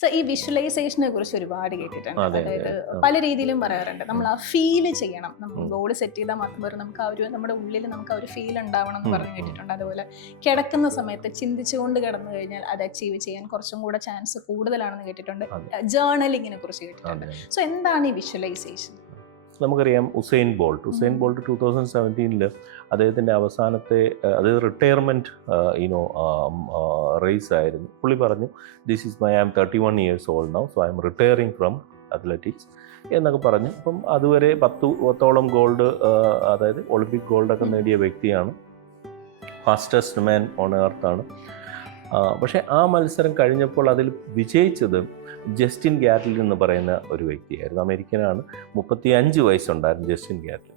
So ഈ വിഷ്വലൈസേഷനെ കുറിച്ച് ഒരുപാട് കേട്ടിട്ടുണ്ട്. അതായത് പല രീതിയിലും പറയാറുണ്ട്. നമ്മൾ ആ ഫീൽ ചെയ്യണം. നമ്മൾ ഗോൾ സെറ്റ് ചെയ്താൽ മാത്രം പോരാ, നമുക്ക് ആ ഒരു നമ്മുടെ ഉള്ളിൽ നമുക്ക് ആ ഒരു ഫീൽ ഉണ്ടാവണം എന്ന് പറഞ്ഞു കേട്ടിട്ടുണ്ട്. അതുപോലെ കിടക്കുന്ന സമയത്ത് ചിന്തിച്ചുകൊണ്ട് കിടന്നു കഴിഞ്ഞാൽ അത് അച്ചീവ് ചെയ്യാൻ കുറച്ചും കൂടെ ചാൻസ് കൂടുതലാണെന്ന് കേട്ടിട്ടുണ്ട്. ജേർണലിങ്ങിനെ കുറിച്ച് കേട്ടിട്ടുണ്ട്. സോ എന്താണ് ഈ വിഷ്വലൈസേഷൻ? നമുക്കറിയാം ഉസൈൻ ബോൾട്ട് 2017 അദ്ദേഹത്തിൻ്റെ അവസാനത്തെ അത് റിട്ടയർമെൻറ്റ് റേസ് ആയിരുന്നു. പുള്ളി പറഞ്ഞു I am 31 years old now, so I am retiring from athletics എന്നൊക്കെ പറഞ്ഞു. അപ്പം അതുവരെ 10 ഗോൾഡ്, അതായത് ഒളിമ്പിക് ഗോൾഡൊക്കെ നേടിയ വ്യക്തിയാണ്. ഫാസ്റ്റസ്റ്റ് മാൻ ഓൺ എർത്താണ്. പക്ഷേ ആ മത്സരം കഴിഞ്ഞപ്പോൾ അതിൽ വിജയിച്ചത് ജസ്റ്റിൻ ഗാറ്റ്ലിൻ എന്ന് പറയുന്ന ഒരു വ്യക്തിയായിരുന്നു. അമേരിക്കനാണ്. 35 വയസ്സുണ്ടായിരുന്നു ജസ്റ്റിൻ ഗാറ്റ്ലിൻ.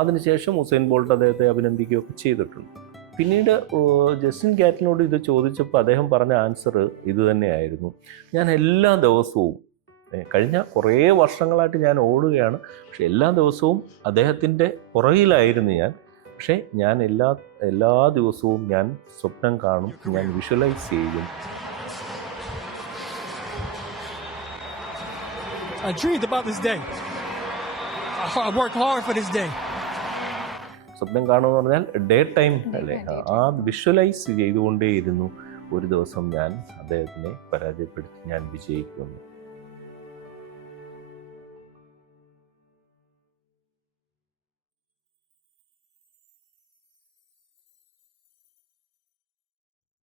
അതിനുശേഷം ഉസൈൻ ബോൾട്ട് അദ്ദേഹത്തെ അഭിനന്ദിക്കുകയൊക്കെ ചെയ്തിട്ടുണ്ട്. പിന്നീട് ജസ്റ്റിൻ ഗാറ്റ്ലിനോട് ഇത് ചോദിച്ചപ്പോൾ അദ്ദേഹം പറഞ്ഞ ആൻസർ ഇത് തന്നെയായിരുന്നു. ഞാൻ എല്ലാ ദിവസവും, കഴിഞ്ഞ കുറേ വർഷങ്ങളായിട്ട് ഞാൻ ഓടുകയാണ്, പക്ഷെ എല്ലാ ദിവസവും അദ്ദേഹത്തിൻ്റെ പുറകിലായിരുന്നു ഞാൻ. പക്ഷേ ഞാൻ എല്ലാ ദിവസവും ഞാൻ സ്വപ്നം കാണും, ഞാൻ വിഷ്വലൈസ് ചെയ്യും. I dreamed about this day. I worked hard for this day. സ്വപ്നം കാണുമെന്ന് പറഞ്ഞാൽ ഡേ ടൈം അല്ലേ, ആ വിഷ്വലൈസ് ചെയ്തുകൊണ്ടേയിരുന്നു ഒരു ദിവസം ഞാൻ അദ്ദേഹത്തിനെ പരാജയപ്പെടുത്തി ഞാൻ വിജയിക്കുന്നു.